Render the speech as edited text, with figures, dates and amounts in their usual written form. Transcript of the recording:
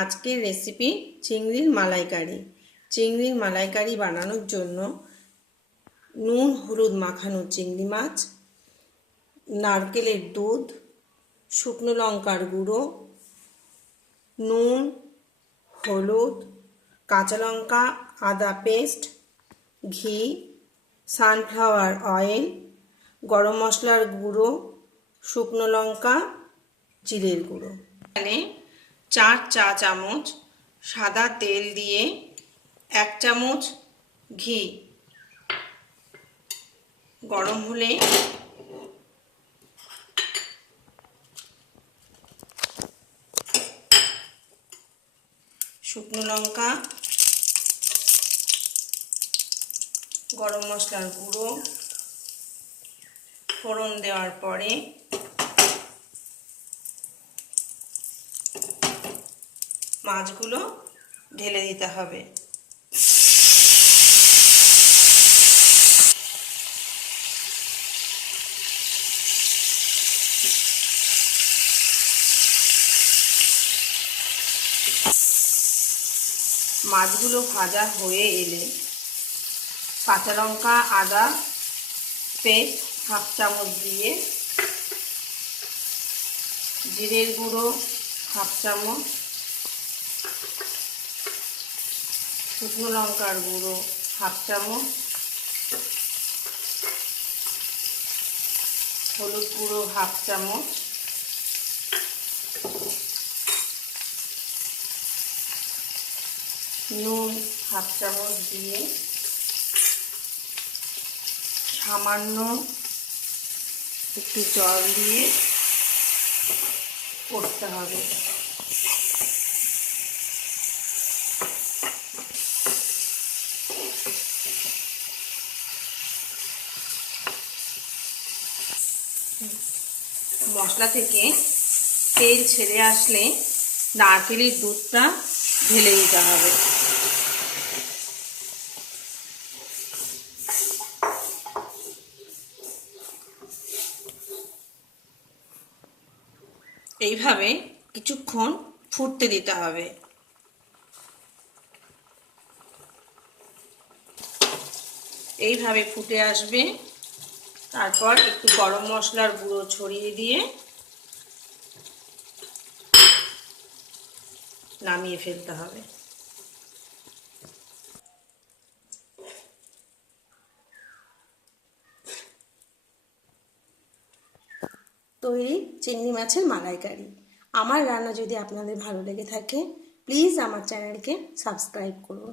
আজকের রেসিপি চিংড়ির মালাইকারি। চিংড়ির মালাইকারি বানানোর জন্য নুন হলুদ মাখানো চিংড়ি মাছ, নারকেলের দুধ, শুকনো লঙ্কার গুঁড়ো, নুন, হলুদ, কাঁচা লঙ্কা, আদা পেস্ট, ঘি, সানফ্লাওয়ার অয়েল, গরম মশলার গুঁড়ো, শুকনো লঙ্কা, জিরের গুঁড়ো। এখানে 4 চা চামচ সাদা তেল দিয়ে 1 চামচ ঘি গরম হলে শুকনো লঙ্কা, গরম মশলার গুঁড়ো ফোড়ন দেওয়ার পরে মাছগুলো ঢেলে দিতে হবে। মাছগুলো ভাজা হয়ে এলে কাঁচা লঙ্কা আদা পেস্ট 1/2 চামচ দিয়ে জিরের গুঁড়ো 1/2 চামচ, শুকনো লঙ্কার গুঁড়ো 1/2 চামচ, হলুদ গুঁড়ো 1/2 চামচ, নুন 1/2 চামচ দিয়ে সামান্য একটু জল দিয়ে করতে হবে। মশলা থেকে তেল ছেড়ে আসলে নারকেলের দুধটা ঢেলে দিতে হবে। এইভাবে কিছুক্ষণ ফুটতে দিতে হবে। এইভাবে ফুটে আসবে, তারপর একটু গরম মশলার গুঁড়ো ছড়িয়ে দিয়ে নামিয়ে ফেলতে হবে। তৈরি চিংড়ি মাছের মালাইকারি। আমার রান্না যদি আপনাদের ভালো লেগে থাকে, প্লিজ আমার চ্যানেলকে সাবস্ক্রাইব করুন।